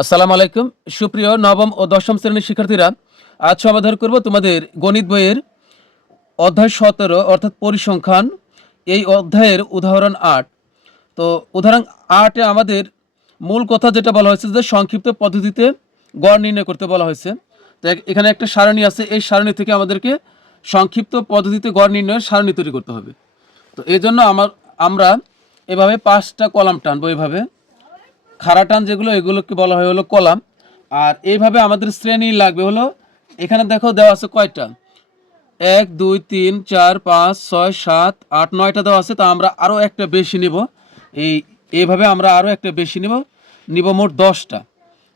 আসসালামু আলাইকুম। সুপ্রিয় নবম ও দশম শ্রেণীর শিক্ষার্থীরা, আজ সমাধান করব তোমাদের গণিত বইয়ের অধ্যায় 17 অর্থাৎ পরিসংখ্যান। এই অধ্যায়ের উদাহরণ 8। তো উদাহরণ 8-এ আমাদের মূল কথা যেটা বলা হয়েছে যে সংক্ষিপ্ত পদ্ধতিতে গড় নির্ণয় করতে বলা হয়েছে। তো এখানে একটা সারণী আছে, এই সারণী থেকে আমাদেরকে সংক্ষিপ্ত পদ্ধতিতে গড় নির্ণয়ের সারণী তৈরি করতে হবে। তো এই জন্য আমরা এভাবে 5টা কলাম টানবো। এভাবে খাড়া টান যেগুলো, এগুলোকে বলা হয় হলো কলাম। আর এইভাবে আমাদের শ্রেণী লাগবে হলো, এখানে দেখো দেওয়া আছে কয়টা, 1 2 3 4 5 6 7 8 9টা দেওয়া আছে। তা আমরা আরও একটা বেশি নিব। এইভাবে আমরা আরও একটা বেশি নিব মোট 10টা,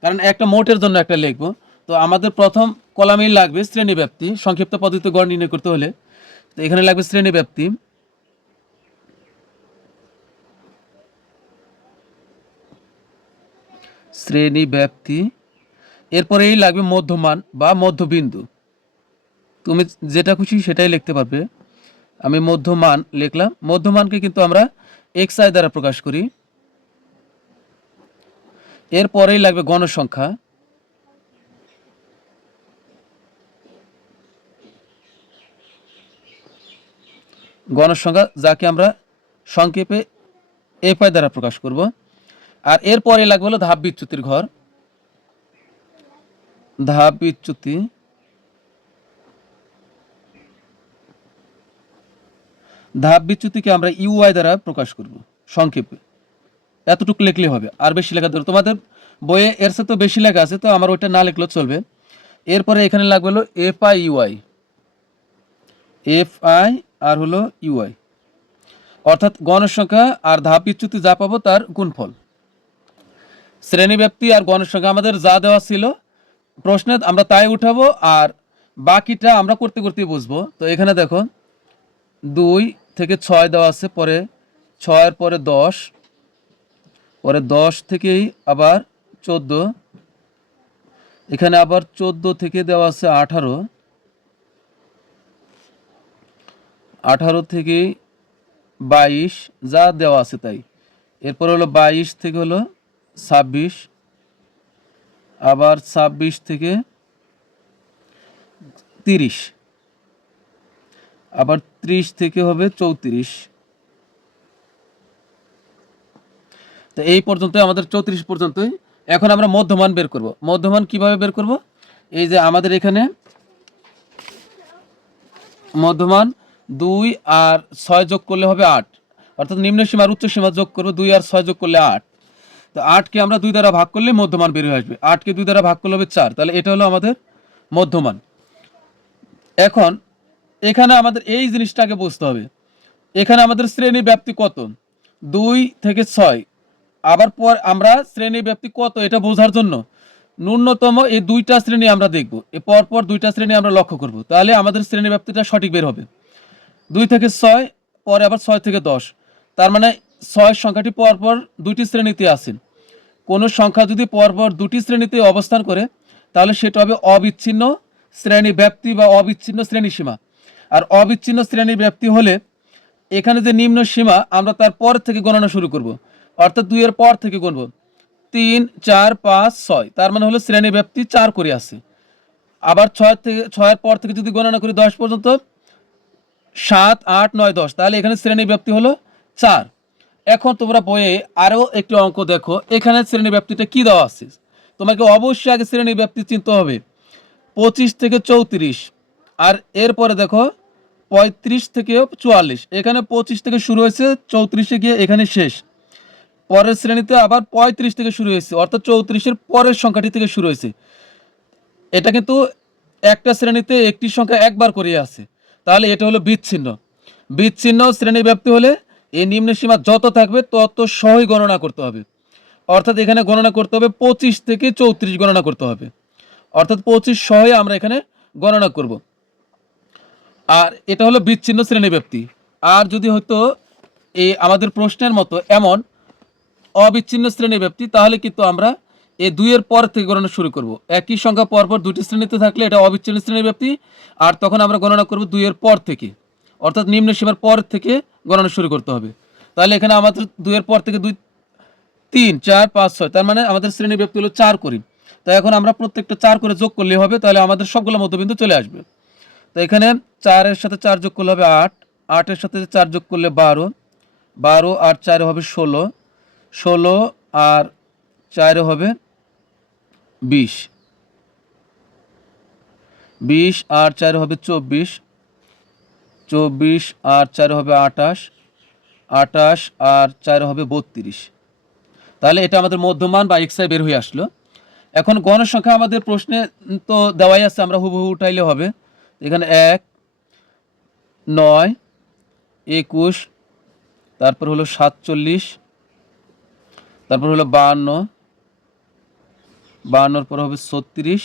কারণ একটা মোটের জন্য একটা লিখবো। তো আমাদের প্রথম কলামেই লাগবে শ্রেণী ব্যাপ্তি। সংক্ষিপ্ত পদ্ধতিতে গড় নির্ণয় করতে হলে তো এখানে লাগবে শ্রেণী ব্যাপ্তি। শ্রেণী ব্যাপ্তি, এরপরেই লাগবে মধ্যমান বা মধ্যবিন্দু। তুমি যেটা খুশি সেটাই লিখতে পারবে। আমি মধ্যমান লিখলাম। মধ্যমানকে কিন্তু আমরা xi দ্বারা প্রকাশ করি। এরপরেই লাগবে গণসংখ্যা। গণসংখ্যা যাকে আমরা সংক্ষেপে fi দ্বারা প্রকাশ করব। আর এরপরে লাগবে হলো ধাপ বিচ্যুতির ঘর। ধাপ বিচ্যুতি, ধাপ বিচ্যুতিকে আমরা ইউআই দ্বারা প্রকাশ করব সংক্ষেপে। এতটুকু লিখলে হবে, আর বেশি লেখা দরকার। তোমাদের বইয়ে এর সাথে বেশি লেখা আছে, তো আমার ওইটা না লিখলেও চলবে। এরপরে এখানে লাগবে হলো এফআই ইউআই। এফআই আর হলো ইউআই, অর্থাৎ গণসংখ্যা আর ধাপ বিচ্যুতি যা পাবো তার গুণফল। শ্রেণীব্যাপ্তি আর গণসংখ্যা আমাদের যা দেওয়া ছিল প্রশ্নে আমরা তাই উঠাবো, আর বাকিটা আমরা করতে করতে বুঝবো। তো এখানে দেখো 2 থেকে 6 দেওয়া আছে, পরে 6-এর পরে 10, পরে 10 থেকেই আবার 14, এখানে আবার 14 থেকে দেওয়া আছে 18, 18 থেকে 22 যা দেওয়া আছে তাই। এরপর হলো 22 থেকে হলো 26, আবার 26 থেকে 30, আবার 30 থেকে হবে 34। তো এই পর্যন্ত আমাদের 34 পর্যন্তই। এখন আমরা মধ্যমান বের করব। মধ্যমান কিভাবে বের করব? এই যে আমাদের এখানে মধ্যমান 2 আর 6 যোগ করলে হবে 8, অর্থাৎ নিম্ন সীমা আর উচ্চ সীমা যোগ করব। 2 আর 6 যোগ করলে 8। তো 8কে আমরা 2 দ্বারা ভাগ করলে মধ্যমান বের হয়ে আসবে। 8কে 2 দ্বারা ভাগ করলে হবে 4। তাহলে এটা হলো আমাদের মধ্যমান। এখন এখানে আমাদের এই জিনিসটাকে বুঝতে হবে, এখানে আমাদের শ্রেণী ব্যাপ্তি কত, 2 থেকে 6। আবার পর আমরা শ্রেণী ব্যাপ্তি কত এটা বোঝার জন্য ন্যূনতম এই 2টা শ্রেণী আমরা দেখব। এই পরপর 2টা শ্রেণী আমরা লক্ষ্য করব, তাহলে আমাদের শ্রেণী ব্যাপ্তিটা সঠিক বের হবে। 2 থেকে 6, পরে আবার 6 থেকে 10। তার মানে 6 সংখ্যাটি পরপর 2টি শ্রেণীতে আছে। কোনো সংখ্যা যদি পরপর 2টি শ্রেণীতে অবস্থান করে তাহলে সেটা হবে অবিচ্ছিন্ন শ্রেণী ব্যাপ্তি বা অবিচ্ছিন্ন শ্রেণী সীমা। আর অবিচ্ছিন্ন শ্রেণী ব্যাপ্তি হলে এখানে যে নিম্ন সীমা আমরা তার পর থেকে গণনা শুরু করব, অর্থাৎ 2 এর পর থেকে গুনব। 3 4 5 6, তার মানে হলো শ্রেণী ব্যাপ্তি 4 করে আছে। আবার 6 এর পর থেকে যদি গণনা করি 10 পর্যন্ত, 7 8 9 10, তাহলে এখানে শ্রেণী ব্যাপ্তি হলো 4। এখন তোমরা বইয়ে আরও একটি অঙ্ক দেখো, এখানে শ্রেণী ব্যাপ্তিটা কি দেওয়া আছে। তোমাকে অবশ্যই আগে শ্রেণী ব্যাপ্তি চিনতে হবে। 25 থেকে 34, আর এরপরে দেখো 35 থেকে 44। এখানে 25 থেকে শুরু হয়েছে, 34-এ গিয়ে এখানে শেষ। পরের শ্রেণীতে আবার 35 থেকে শুরু হয়েছে, অর্থাৎ 34-এর পরের সংখ্যাটি থেকে শুরু হয়েছে। এটা কিন্তু একটা শ্রেণীতে একটি সংখ্যা একবার করে আছে, তাহলে এটা হলো বিচ্ছিন্ন। বিচ্ছিন্ন শ্রেণী ব্যাপ্তি হলে এই নিম্ন সীমা যত থাকবে তত সহই গণনা করতে হবে। অর্থাৎ এখানে গণনা করতে হবে 25 থেকে 34 গণনা করতে হবে, অর্থাৎ 25 সহই আমরা এখানে গণনা করব। আর এটা হলো বিচ্ছিন্ন শ্রেণী ব্যাপ্তি। আর যদি হয়তো এই আমাদের প্রশ্নের মতো এমন অবিচ্ছিন্ন শ্রেণী ব্যাপ্তি, তাহলে কিন্তু আমরা এই 2 এর পর থেকে গণনা শুরু করব। একই সংখ্যা পরপর 2টি শ্রেণীতে থাকলে এটা অবিচ্ছিন্ন শ্রেণী ব্যাপ্তি, আর তখন আমরা গণনা করব 2 এর পর থেকে, অর্থাৎ নিম্ন সীমার পর থেকে গণনা শুরু করতে হবে। তাহলে এখানে আমাদের 2 এর পর থেকে 3 4 5 6, তার মানে আমাদের শ্রেণী ব্যাপ্তি হলো 4 করি। তো এখন আমরা প্রত্যেকটা 4 করে যোগ করলেই হবে, তাহলে আমাদের সবগুলো মধ্যবিন্দু চলে আসবে। তো এখানে 4 এর সাথে 4 যোগ করলে হবে 8, 8 এর সাথে 4 যোগ করলে 12, 12 আর 4 হবে 16, 16 আর 4 হবে 20, 20 আর 4 হবে 24, 24 আর 4 হবে 28, 28 আর 4 হবে 32। তাহলে এটা আমাদের মধ্যমান বা এক্সআই বের হয়ে আসলো। এখন গণের সংখ্যা আমাদের প্রশ্নে তো দেওয়াই আছে, আমরা হুবহু উঠাইলে হবে। এখানে 1, 9, 21, তারপর হলো 47, তারপর হলো 52, 52 পরে হবে 36,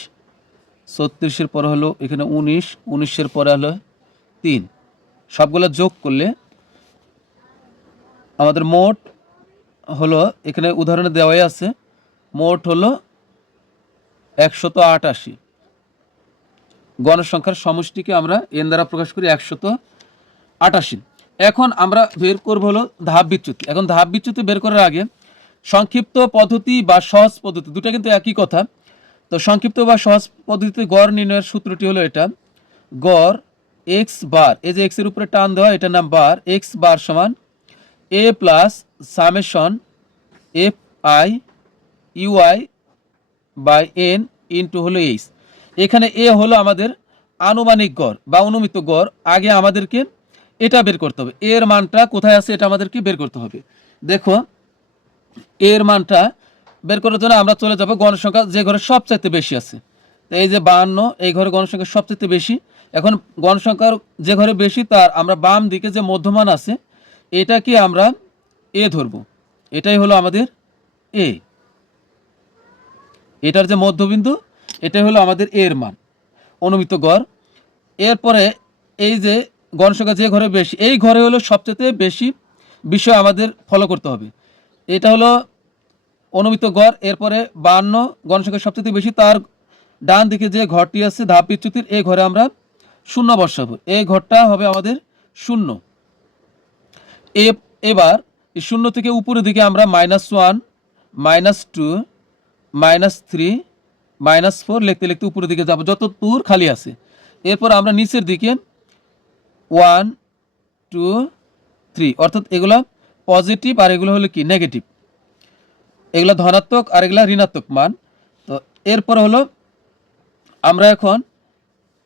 36 পরে হলো এখানে 19, 19 পরে হলো 3। সবগুলো যোগ করলে আমাদের মোট হলো, এখানে উদাহরণে দেওয়াই আছে, মোট হলো 188। গণসংখ্যার সমষ্টিকে আমরা এন দ্বারা প্রকাশ করি 188। এখন আমরা বের করব হলো ধাপ বিচ্যুতি। এখন ধাপ বিচ্যুতি বের করার আগে সংক্ষিপ্ত পদ্ধতি বা সহজ পদ্ধতি, দুটো কিন্তু একই কথা। তো সংক্ষিপ্ত বা সহজ পদ্ধতিতে গড় নির্ণয়ের সূত্রটি হলো এটা, গড় এক্স বার, এই যে এক্স এর উপরে টান দেওয়া, এটার নাম বার, এক্স বার সমান A plus summation F I UI by N into হলো এইচ। এখানে এ হলো আমাদের আনুমানিক গড় বা অনুমিত গড়। আগে আমাদেরকে এটা বের করতে হবে, এর মানটা কোথায় আছে এটা আমাদেরকে বের করতে হবে। দেখো, এর মানটা বের করার জন্য আমরা চলে যাব গণসংখ্যা যে ঘরে সবচাইতে বেশি আছে। তো এই যে 52, এই ঘরে গণসংখ্যা সবচাইতে বেশি। এখন গণসংখ্যার যে ঘরে বেশি তার আমরা বাম দিকে যে মধ্যমান আছে এটাকে আমরা এ ধরব, এটাই হলো আমাদের এ, এটার যে মধ্যবিন্দু এটাই হলো আমাদের এর মান, অনুমিত গড়। এরপরে এই যে গণসংখ্যা যে ঘরে বেশি, এই ঘরে হলো সবচেয়ে বেশি বিষয় আমাদের ফলো করতে হবে। এটা হলো অনুমিত গড়। এরপরে 52 গণসংখ্যা সবচেয়ে বেশি, তার ডান দিকে যে ঘরটি আছে ধাপ বিচ্যুতির, এই ঘরে আমরা 0 বসাবো, এই ঘরটা হবে আমাদের 0। এবার এই 0 থেকে উপরের দিকে আমরা -1, -2, -3, -4 লিখতে লিখতে উপরের দিকে যাব যত দূর খালি আছে। এরপর আমরা নিচের দিকে 1, 2, 3, অর্থাৎ এগুলো পজিটিভ আর এগুলো হলো কি নেগেটিভ, এগুলো ধনাত্মক আর এগুলো ঋণাত্মক মান। তো এরপর হলো আমরা এখন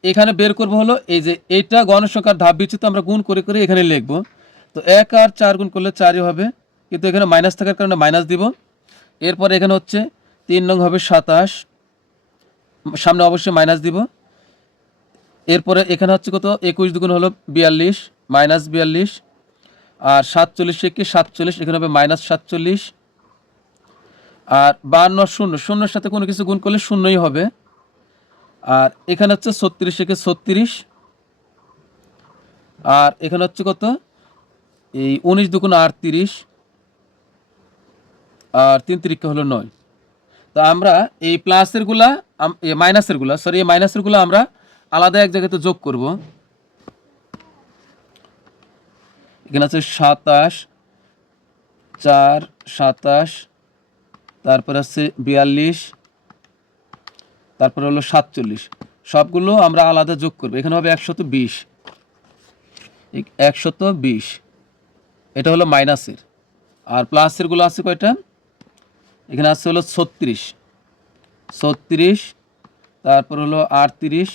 এখানে বের করব হলো এই যে এইটা গণসংখ্যার ধাপ বিচ্যুতি আমরা গুণ করে করে এখানে লিখব। তো 1 আর 4 গুণ করলে 4ই হবে, কিন্তু এখানে মাইনাস থাকার কারণে মাইনাস দিব। এরপর এখানে হচ্ছে 3 নং হবে 27, সামনে অবশ্যই মাইনাস দিব। এরপরে এখানে হচ্ছে কত, 21 দুগুণ হলো 42, -42, আর 47 একে 47, এখানে হবে -47, আর 52 শূন্য, শূন্যের সাথে কোনো কিছু গুণ করলে শূন্যই হবে। আর এখানে হচ্ছে 36 একে 36, আর এখানে হচ্ছে কত, এই 19 দুগুণ 38, আর 3 তিরিকা হলো 9। তো আমরা এই প্লাসের গুলা মাইনাসের গুলা, সরি এই মাইনাসের গুলা আমরা আলাদা এক জায়গাতে যোগ করব। এখানে আছে 27, 4, 27, তারপর আছে 42, তারপর হলো 47, সবগুলো আমরা আলাদা যোগ করব। এখানে হবে 120, 120, এটা হলো মাইনাসের। আর প্লাসের গুলো আছে কয়টা, এখানে আছে হলো 36, 36, তারপর হলো 38,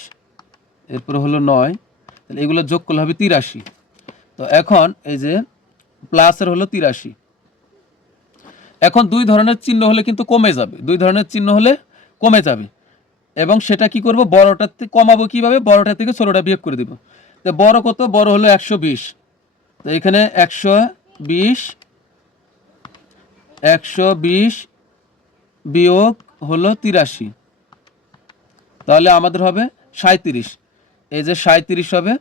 এরপর হলো 9, তাহলে এগুলো যোগ করলে হবে 83। তো এখন এই যে প্লাসের হলো 83। এখন দুই ধরনের চিহ্ন হলে কিন্তু কমে যাবে, দুই ধরনের চিহ্ন হলে কমে যাবে, এবং সেটা কি করব, বড়টার থেকে কমাবো কিভাবে, বড়টা থেকে ছোটটা বিয়োগ করে দিব। তো বড় কত, বড় হলো 120, তো এখানে 120, 120 বিয়োগ হলো 83, তাহলে আমাদের হবে 37, এই যে 37 হবে।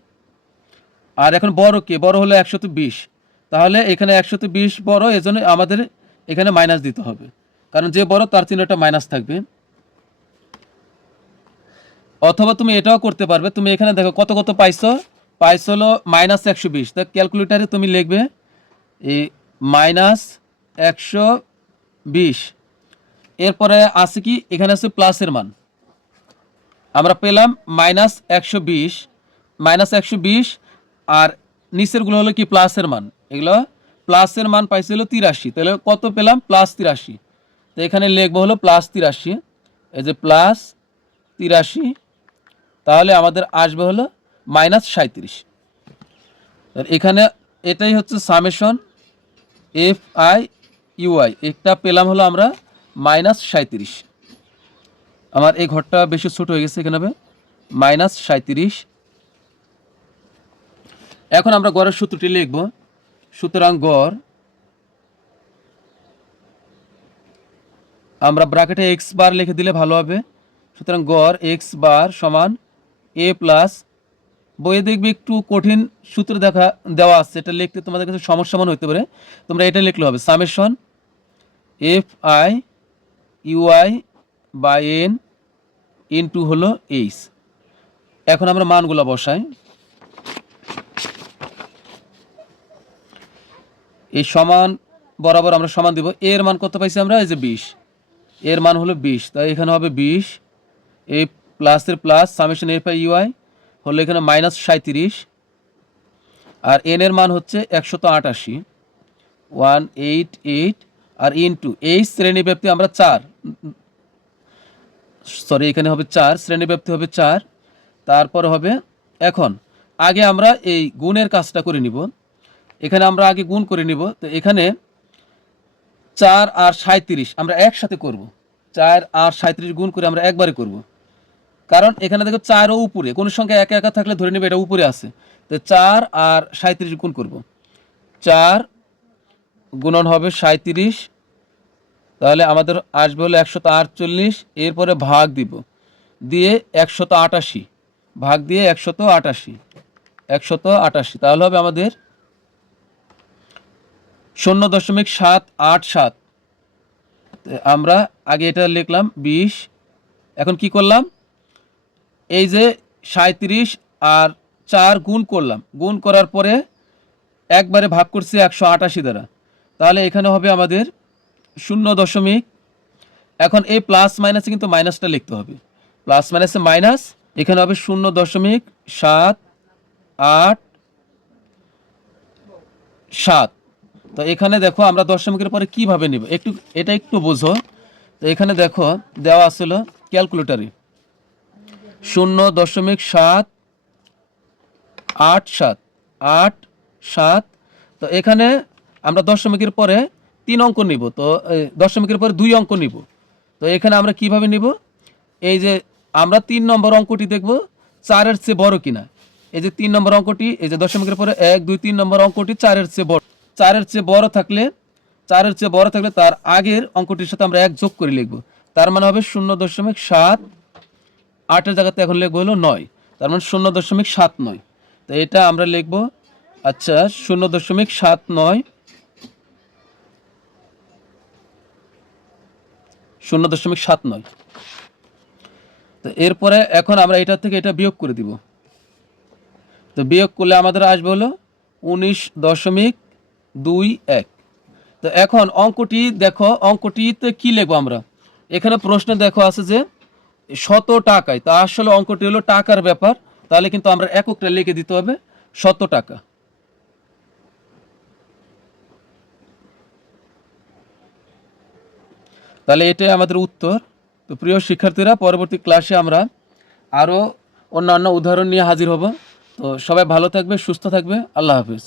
আর এখন বড় কে, বড় হলো 120, তাহলে এখানে 120 বড়, এজন্য আমাদের এখানে মাইনাস দিতে হবে, কারণ যে বড় তার চিহ্নটা মাইনাস থাকবে। অথবা তুমি এটাও করতে পারবে, তুমি এখানে দেখো কত কত পাইছো, পাইছো হলো -120, তা ক্যালকুলেটারে তুমি লিখবে এই -120 20। এরপরে আছে কি, এখানে আছে প্লাসের মান, আমরা পেলাম -120, -120, আর নিচেরগুলো হলো কি প্লাসের মান, এগুলো প্লাসের মান পাইছে হলো 83, তাহলে কত পেলাম +83। তো এখানে লিখবো হলো +83, এই যে +83, তাহলে আমাদের আসবে হলো -37। এখানে এটাই হচ্ছে সামেশন FI/UI, এটা পেলাম হলো আমরা -37। আমার এই ঘরটা বেশি ছোট হয়ে গেছে, এখানে হবে -37। এখন আমরা গড়ের সূত্রটি লিখব। সুতরাং গড়, আমরা ব্র্যাকেটে এক্স বার লিখে দিলে ভালো হবে। সুতরাং গড় এক্স বার সমান A প্লাস, বইয়ে দেখবে একটু কঠিন সূত্র দেওয়া আছে, এটা লিখতে তোমাদের কাছে সমস্যা মনে হতে পারে, তোমরা এটা লিখলে হবে সামেশন FI/UI/N ইনটু হলো এইচ। এখন আমরা মানগুলো বসাই। এই সমান বরাবর আমরা সমান দিব। এর মান কত পাইছি আমরা, এই যে 20, এর মান হলো 20, তাই এখানে হবে 20, এই প্লাসের প্লাস সামেশন FI/UI হলো এখানে -37, আর এন এর মান হচ্ছে 188, 188, আর ইনটু এই শ্রেণীব্যাপ্তি আমরা 4, সরি এখানে হবে 4, শ্রেণীব্যাপ্তি হবে 4, তারপর হবে, এখন আগে আমরা এই গুণের কাজটা করে নিব। এখানে আমরা আগে গুণ করে নিব। তো এখানে 4 আর 37 আমরা একসাথে করব, 4 আর 37 গুণ করে আমরা একবারে করব, কারণ এখানে দেখো 4 ও উপরে, কোন সংখ্যা একা একা থাকলে ধরে নেবে এটা উপরে আছে। তো 4 আর 37 গুণ করব, 4 গুণন হবে 37, তাহলে আমাদের আসবে হলো 148, এরপরে ভাগ দিব, দিয়ে 188, ভাগ দিয়ে 188, তাহলে হবে আমাদের 0.787। আমরা আগে এটা লিখলাম 20, এখন কি করলাম, এই যে 37 আর 4 গুণ করলাম, গুণ করার পরে একবারে ভাগ করছি 188 দ্বারা, তাহলে এখানে হবে আমাদের 0. এখন এই প্লাস মাইনাসে কিন্তু মাইনাসটা লিখতে হবে, প্লাস মাইনাসে মাইনাস, এখানে হবে 0.787। তো এখানে দেখো আমরা দশমিকের পরে কিভাবে নিব, এটা একটু বোঝো। তো এখানে দেখো দেওয়া আছিল ক্যালকুলেটরে 0.78787। তো এখানে আমরা দশমিকের পরে 3 অঙ্ক নিব, তো দশমিকের পরে 2 অঙ্ক নিব। তো এখানে আমরা কিভাবে নিব, এই যে আমরা 3 নম্বর অঙ্কটি দেখব 4-এর চেয়ে বড় কিনা। এই যে 3 নম্বর অঙ্কটি, এই যে দশমিকের পরে 1 2 3 নম্বর অঙ্কটি 4-এর চেয়ে বড়, 4-এর চেয়ে বড় থাকলে, 4-এর চেয়ে বড় থাকলে তার আগের অঙ্কটির সাথে আমরা 1 যোগ করে লিখব, তার মানে হবে 0.7, 8-এর জায়গাতে এখন লিখবো হলো 9, তার মানে 0.79। তো এটা আমরা লিখব, আচ্ছা 0.79, 0.79। তো এরপরে এখন আমরা এটা থেকে এটা বিয়োগ করে দিব। তো বিয়োগ করলে আমাদের আসবে হলো 19.21। তো এখন অঙ্কটি দেখো, অঙ্কটিতে কি লিখবো আমরা, এখানে প্রশ্ন দেখো আছে যে 100 টাকায়, তা আসলে অঙ্কটি হলো টাকার ব্যাপার, তাহলে কিন্তু আমরা এককটা লিখে দিতে হবে 100 টাকা। তাহলে এটাই আমাদের উত্তর। তো প্রিয় শিক্ষার্থীরা, পরবর্তী ক্লাসে আমরা আরও অন্যান্য উদাহরণ নিয়ে হাজির হব। তো সবাই ভালো থাকবে, সুস্থ থাকবে, আল্লাহ হাফিজ।